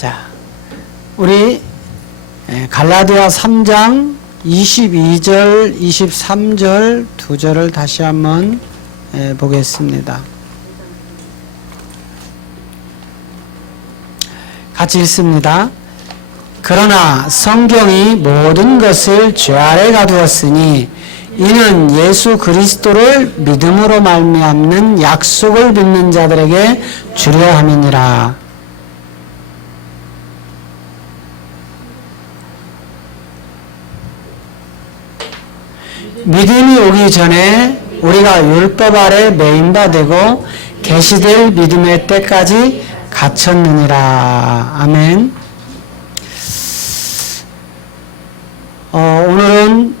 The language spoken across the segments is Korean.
자, 우리 갈라디아 3장 22절, 23절 두 절을 다시 한번 보겠습니다. 같이 읽습니다. 그러나 성경이 모든 것을 죄 아래 가두었으니 이는 예수 그리스도를 믿음으로 말미암는 약속을 믿는 자들에게 주려 함이니라. 믿음이 오기 전에 우리가 율법 아래 매인바 되고 계시될 믿음의 때까지 갇혔느니라. 아멘. 오늘은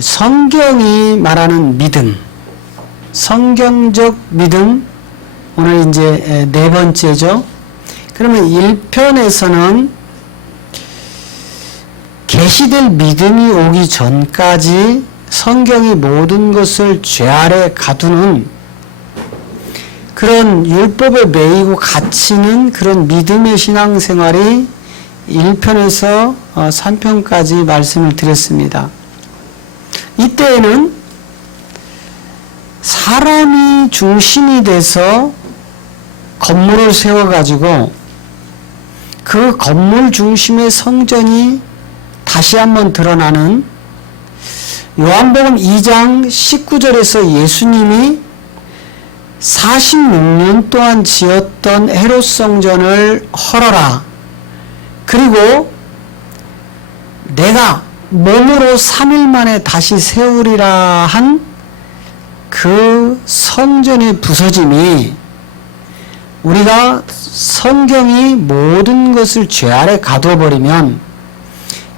성경이 말하는 믿음, 성경적 믿음, 오늘 이제 네 번째죠. 그러면 1편에서는 계시될 믿음이 오기 전까지 성경이 모든 것을 죄 아래 가두는 그런 율법에 매이고 갇히는 그런 믿음의 신앙생활이 1편에서 3편까지 말씀을 드렸습니다. 이때에는 사람이 중심이 돼서 건물을 세워가지고 그 건물 중심의 성전이 다시 한번 드러나는 요한복음 2장 19절에서 예수님이 46년 동안 지었던 헤롯 성전을 헐어라. 그리고 내가 몸으로 3일 만에 다시 세우리라 한 그 성전의 부서짐이 우리가 성경이 모든 것을 죄 아래 가둬버리면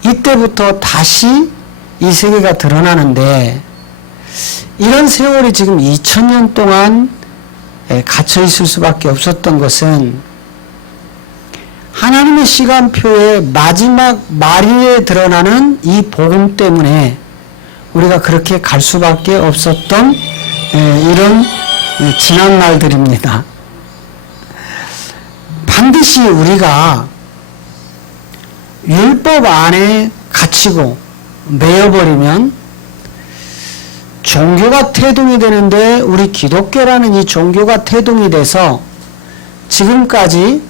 이때부터 다시 이 세계가 드러나는데 이런 세월이 지금 2000년 동안 갇혀 있을 수밖에 없었던 것은 하나님의 시간표의 마지막 말일에 드러나는 이 복음 때문에 우리가 그렇게 갈 수밖에 없었던 이런 지난 날들입니다. 반드시 우리가 율법 안에 갇히고 매여버리면 종교가 태동이 되는데 우리 기독교라는 이 종교가 태동이 돼서 지금까지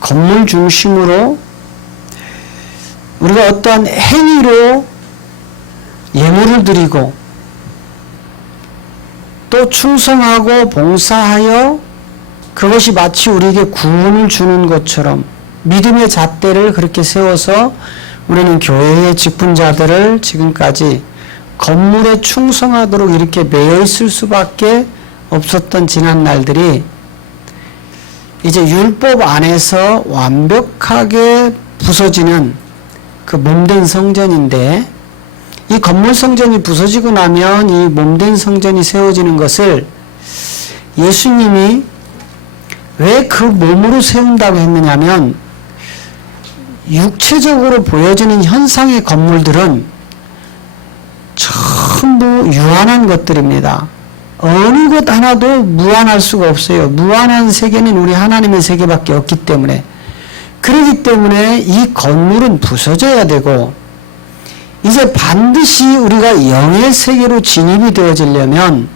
건물 중심으로 우리가 어떠한 행위로 예물을 드리고 또 충성하고 봉사하여 그것이 마치 우리에게 구원을 주는 것처럼 믿음의 잣대를 그렇게 세워서 우리는 교회의 직분자들을 지금까지 건물에 충성하도록 이렇게 매여 있을 수밖에 없었던 지난 날들이 이제 율법 안에서 완벽하게 부서지는 그 몸된 성전인데 이 건물 성전이 부서지고 나면 이 몸된 성전이 세워지는 것을 예수님이 왜 그 몸으로 세운다고 했느냐면 육체적으로 보여지는 현상의 건물들은 전부 유한한 것들입니다. 어느 것 하나도 무한할 수가 없어요. 무한한 세계는 우리 하나님의 세계밖에 없기 때문에. 그렇기 때문에 이 건물은 부서져야 되고 이제 반드시 우리가 영의 세계로 진입이 되어지려면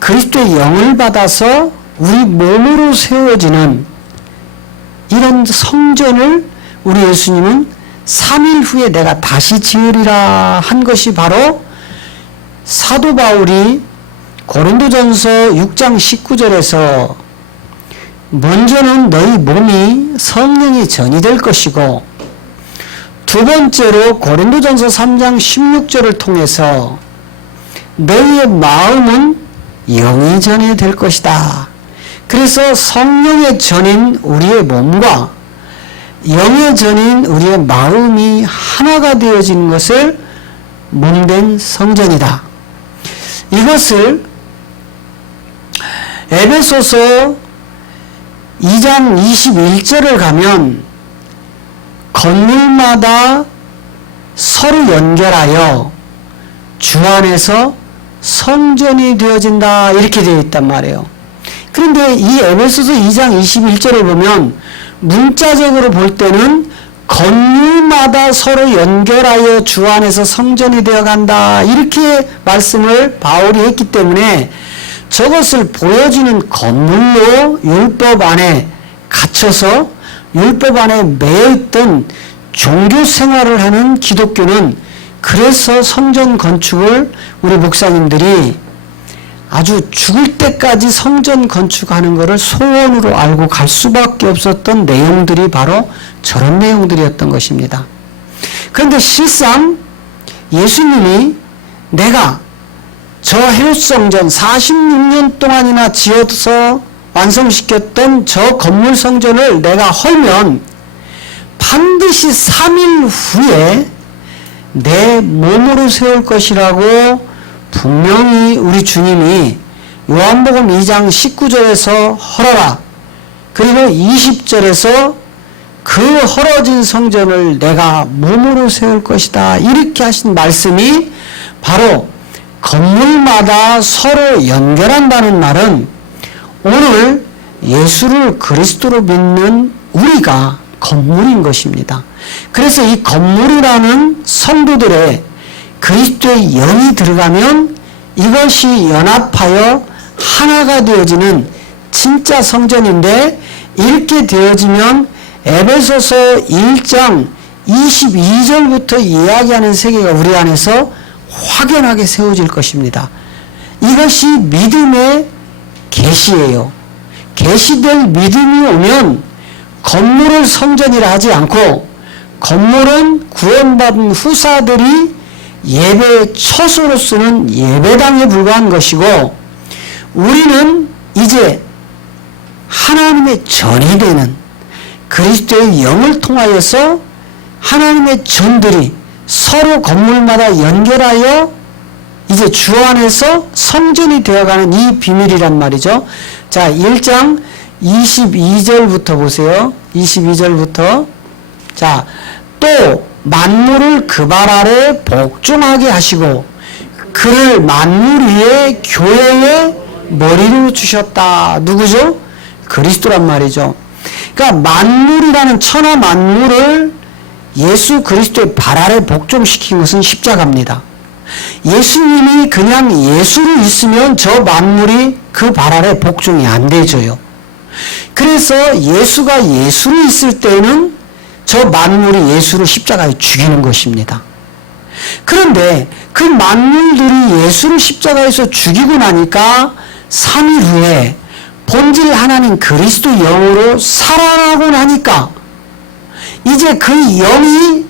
그리스도의 영을 받아서 우리 몸으로 세워지는 이런 성전을 우리 예수님은 3일 후에 내가 다시 지으리라 한 것이 바로 사도 바울이 고린도전서 6장 19절에서 먼저는 너희 몸이 성령의 전이 될 것이고 두 번째로 고린도전서 3장 16절을 통해서 너희의 마음은 영의 전이 될 것이다. 그래서 성령의 전인 우리의 몸과 영의 전인 우리의 마음이 하나가 되어진 것을 몸된 성전이다. 이것을 에베소서 2장 21절을 가면 건물마다 서로 연결하여 주 안에서 성전이 되어진다 이렇게 되어 있단 말이에요. 그런데 이 에베소서 2장 21절을 보면 문자적으로 볼 때는 건물마다 서로 연결하여 주 안에서 성전이 되어간다 이렇게 말씀을 바울이 했기 때문에 저것을 보여주는 건물로 율법 안에 갇혀서 율법 안에 매여있던 종교 생활을 하는 기독교는 그래서 성전 건축을 우리 목사님들이 아주 죽을 때까지 성전 건축하는 것을 소원으로 알고 갈 수밖에 없었던 내용들이 바로 저런 내용들이었던 것입니다. 그런데 실상 예수님이 내가 저 헤롯 성전 46년 동안이나 지어서 완성시켰던 저 건물 성전을 내가 헐면 반드시 3일 후에 내 몸으로 세울 것이라고 분명히 우리 주님이 요한복음 2장 19절에서 헐어라 그리고 20절에서 그 헐어진 성전을 내가 몸으로 세울 것이다 이렇게 하신 말씀이 바로 건물마다 서로 연결한다는 말은 오늘 예수를 그리스도로 믿는 우리가 건물인 것입니다. 그래서 이 건물이라는 성도들의 그리스도의 영이 들어가면 이것이 연합하여 하나가 되어지는 진짜 성전인데 이렇게 되어지면 에베소서 1장 22절부터 이야기하는 세계가 우리 안에서 확연하게 세워질 것입니다. 이것이 믿음의 계시예요. 계시될 믿음이 오면 건물을 성전이라 하지 않고 건물은 구원받은 후사들이 예배의 처소로 쓰는 예배당에 불과한 것이고 우리는 이제 하나님의 전이 되는 그리스도의 영을 통하여서 하나님의 전들이 서로 건물마다 연결하여 이제 주 안에서 성전이 되어가는 이 비밀이란 말이죠. 자, 1장 22절부터 보세요. 22절부터 자, 또 만물을 그 발 아래 복종하게 하시고 그를 만물 위에 교회의 머리로 주셨다. 누구죠? 그리스도란 말이죠. 그러니까 만물이라는 천하 만물을 예수 그리스도의 발 아래 복종시킨 것은 십자가입니다. 예수님이 그냥 예수로 있으면 저 만물이 그 발 아래 복종이 안 되져요. 그래서 예수가 예수로 있을 때는 저 만물이 예수를 십자가에 죽이는 것입니다. 그런데 그 만물들이 예수를 십자가에서 죽이고 나니까 3일 후에 본질 하나님 그리스도 영으로 살아나고 나니까 이제 그 영이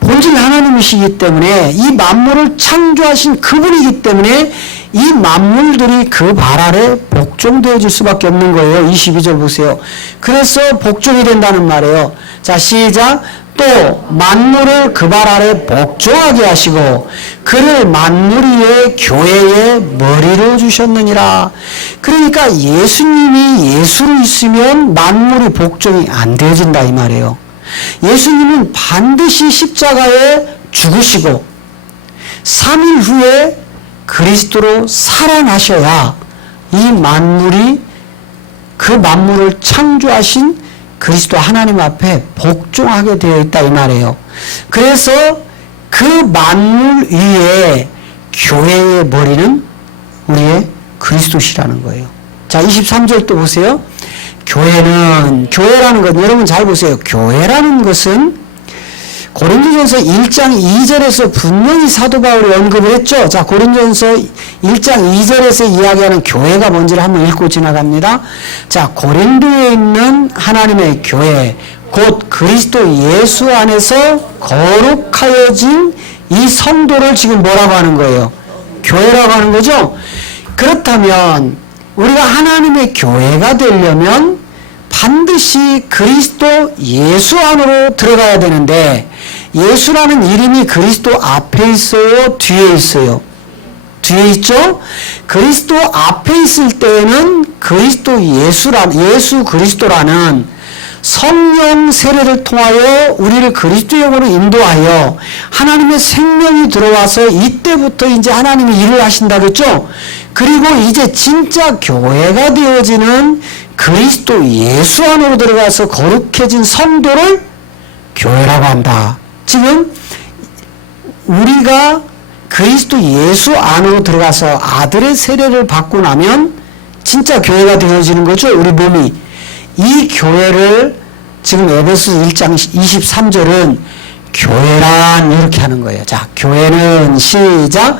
본질 하나님이시기 때문에 이 만물을 창조하신 그분이기 때문에 이 만물들이 그 발 아래 복종되어질 수밖에 없는 거예요. 22절 보세요. 그래서 복종이 된다는 말이에요. 자, 시작. 또 만물을 그 발 아래 복종하게 하시고 그를 만물 위에 교회의 머리로 주셨느니라. 그러니까 예수님이 예수로 있으면 만물이 복종이 안 되어진다 이 말이에요. 예수님은 반드시 십자가에 죽으시고 3일 후에 그리스도로 살아나셔야 이 만물이 그 만물을 창조하신 그리스도 하나님 앞에 복종하게 되어 있다 이 말이에요. 그래서 그 만물 위에 교회의 머리는 우리의 그리스도시라는 거예요. 자, 23절 또 보세요. 교회라는 것, 여러분 잘 보세요. 교회라는 것은 고린도전서 1장 2절에서 분명히 사도 바울이 언급을 했죠. 자, 고린도전서 1장 2절에서 이야기하는 교회가 뭔지를 한번 읽고 지나갑니다. 자, 고린도에 있는 하나님의 교회, 곧 그리스도 예수 안에서 거룩하여진 이 성도를 지금 뭐라고 하는 거예요? 교회라고 하는 거죠. 그렇다면 우리가 하나님의 교회가 되려면 반드시 그리스도 예수 안으로 들어가야 되는데 예수라는 이름이 그리스도 앞에 있어요? 뒤에 있어요? 뒤에 있죠? 그리스도 앞에 있을 때에는 그리스도 예수 그리스도라는 성령 세례를 통하여 우리를 그리스도형으로 인도하여 하나님의 생명이 들어와서 이때부터 이제 하나님이 일을 하신다 그랬죠? 그리고 이제 진짜 교회가 되어지는 그리스도 예수 안으로 들어가서 거룩해진 성도를 교회라고 한다. 지금 우리가 그리스도 예수 안으로 들어가서 아들의 세례를 받고 나면 진짜 교회가 되어지는 거죠. 우리 몸이. 이 교회를 지금 에베소 1장 23절은 교회란 이렇게 하는 거예요. 자, 교회는 시작.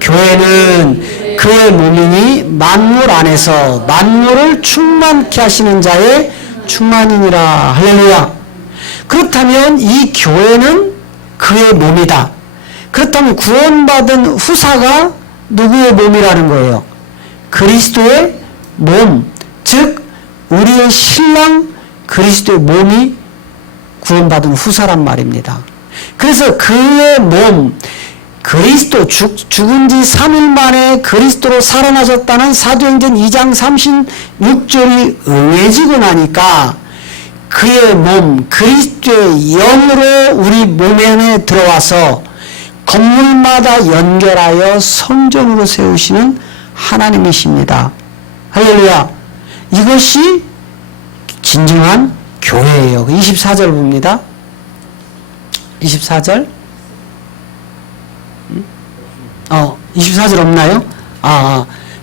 교회는 그의 몸이니 만물 안에서 만물을 충만케 하시는 자의 충만이니라. 할렐루야. 그렇다면 이 교회는 그의 몸이다. 그렇다면 구원받은 후사가 누구의 몸이라는 거예요? 그리스도의 몸, 즉 우리의 신랑 그리스도의 몸이 구원받은 후사란 말입니다. 그래서 그의 몸, 그리스도 죽은 지 3일 만에 그리스도로 살아나셨다는 사도행전 2장 36절이 응해지고 나니까 그의 몸, 그리스도의 영으로 우리 몸 안에 들어와서 건물마다 연결하여 성전으로 세우시는 하나님이십니다. 할렐루야. 이것이 진정한 교회예요. 24절 봅니다. 24절. 24절 없나요?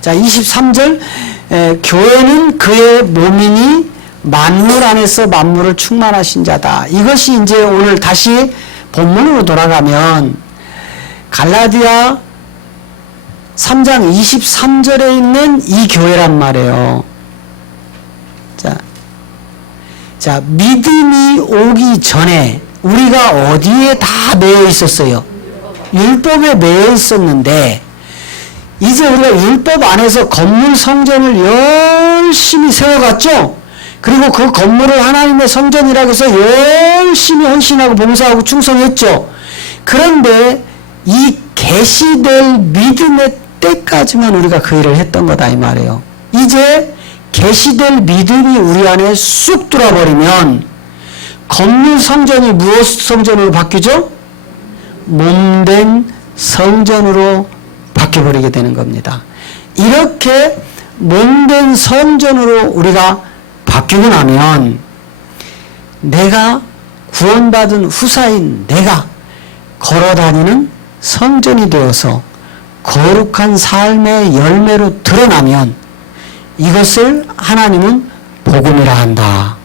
자, 23절. 교회는 그의 몸이니 만물 안에서 만물을 충만하신 자다. 이것이 이제 오늘 다시 본문으로 돌아가면 갈라디아 3장 23절에 있는 이 교회란 말이에요. 자, 믿음이 오기 전에 우리가 어디에 다 매여 있었어요? 율법에 매여 있었는데 이제 우리가 율법 안에서 건물 성전을 열심히 세워갔죠? 그리고 그 건물을 하나님의 성전이라고 해서 열심히 헌신하고 봉사하고 충성했죠? 그런데 이 계시될 믿음의 때까지만 우리가 그 일을 했던 거다 이 말이에요. 이제 계시될 믿음이 우리 안에 쑥 들어버리면 건물 성전이 무엇 성전으로 바뀌죠? 몸된 성전으로 바뀌어버리게 되는 겁니다. 이렇게 몸된 성전으로 우리가 바뀌고 나면 내가 구원받은 후사인 내가 걸어다니는 성전이 되어서 거룩한 삶의 열매로 드러나면 이것을 하나님은 복음이라 한다.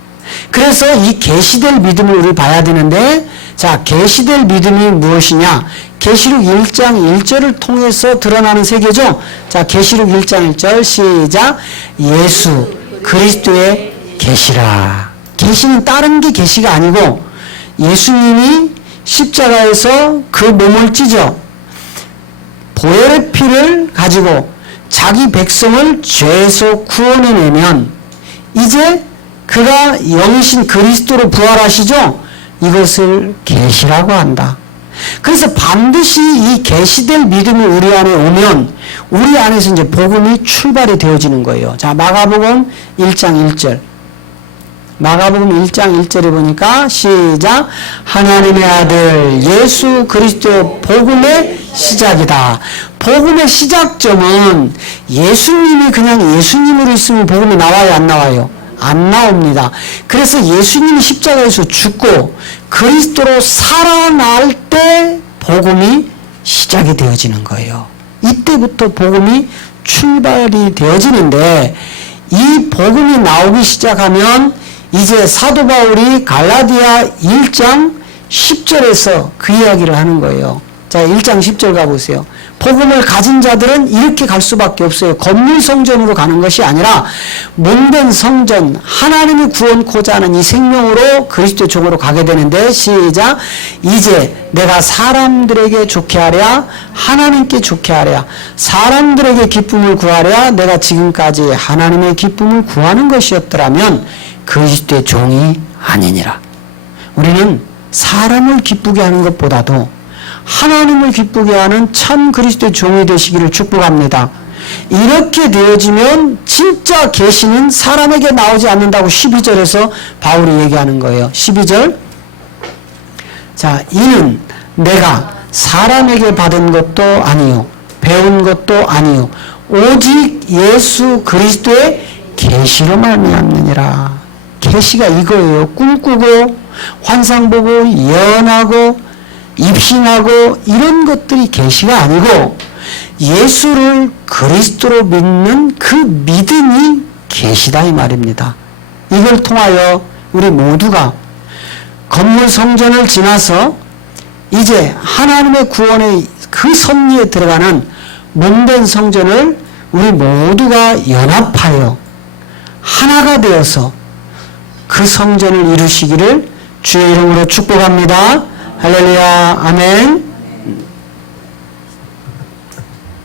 그래서 이 계시될 믿음을 우리 봐야 되는데, 자, 계시될 믿음이 무엇이냐? 계시록 1장 1절을 통해서 드러나는 세계죠. 자, 계시록 1장 1절 시작. 예수 그리스도의 계시라. 계시는 다른 게 계시가 아니고 예수님이 십자가에서 그 몸을 찢어 보혈의 피를 가지고 자기 백성을 죄에서 구원해내면 이제 그가 영이신 그리스도로 부활하시죠? 이것을 계시라고 한다. 그래서 반드시 이 계시될 믿음이 우리 안에 오면 우리 안에서 이제 복음이 출발이 되어지는 거예요. 자, 마가복음 1장 1절. 마가복음 1장 1절에 보니까 시작. 하나님의 아들 예수 그리스도의 복음의 시작이다. 복음의 시작점은 예수님이 그냥 예수님으로 있으면 복음이 나와요, 안 나와요? 안 나옵니다. 그래서 예수님이 십자가에서 죽고 그리스도로 살아날 때 복음이 시작이 되어지는 거예요. 이때부터 복음이 출발이 되어지는데 이 복음이 나오기 시작하면 이제 사도 바울이 갈라디아 1장 10절에서 그 이야기를 하는 거예요. 자, 1장 10절 가보세요. 복음을 가진 자들은 이렇게 갈 수밖에 없어요. 건물 성전으로 가는 것이 아니라 몸된 성전, 하나님이 구원코자 하는 이 생명으로 그리스도의 종으로 가게 되는데 시작. 이제 내가 사람들에게 좋게 하랴 하나님께 좋게 하랴 사람들에게 기쁨을 구하랴 내가 지금까지 하나님의 기쁨을 구하는 것이었더라면 그리스도의 종이 아니니라. 우리는 사람을 기쁘게 하는 것보다도 하나님을 기쁘게 하는 참 그리스도의 종이 되시기를 축복합니다. 이렇게 되어지면 진짜 계시는 사람에게 나오지 않는다고 12절에서 바울이 얘기하는 거예요. 12절. 자, 이는 내가 사람에게 받은 것도 아니요 배운 것도 아니요 오직 예수 그리스도의 계시로 말미암느니라. 계시가 이거예요. 꿈꾸고 환상 보고 예언하고 입신하고 이런 것들이 계시가 아니고 예수를 그리스도로 믿는 그 믿음이 계시다 이 말입니다. 이걸 통하여 우리 모두가 건물 성전을 지나서 이제 하나님의 구원의 그 섭리에 들어가는 몸된 성전을 우리 모두가 연합하여 하나가 되어서 그 성전을 이루시기를 주의 이름으로 축복합니다. 할렐루야. 아멘.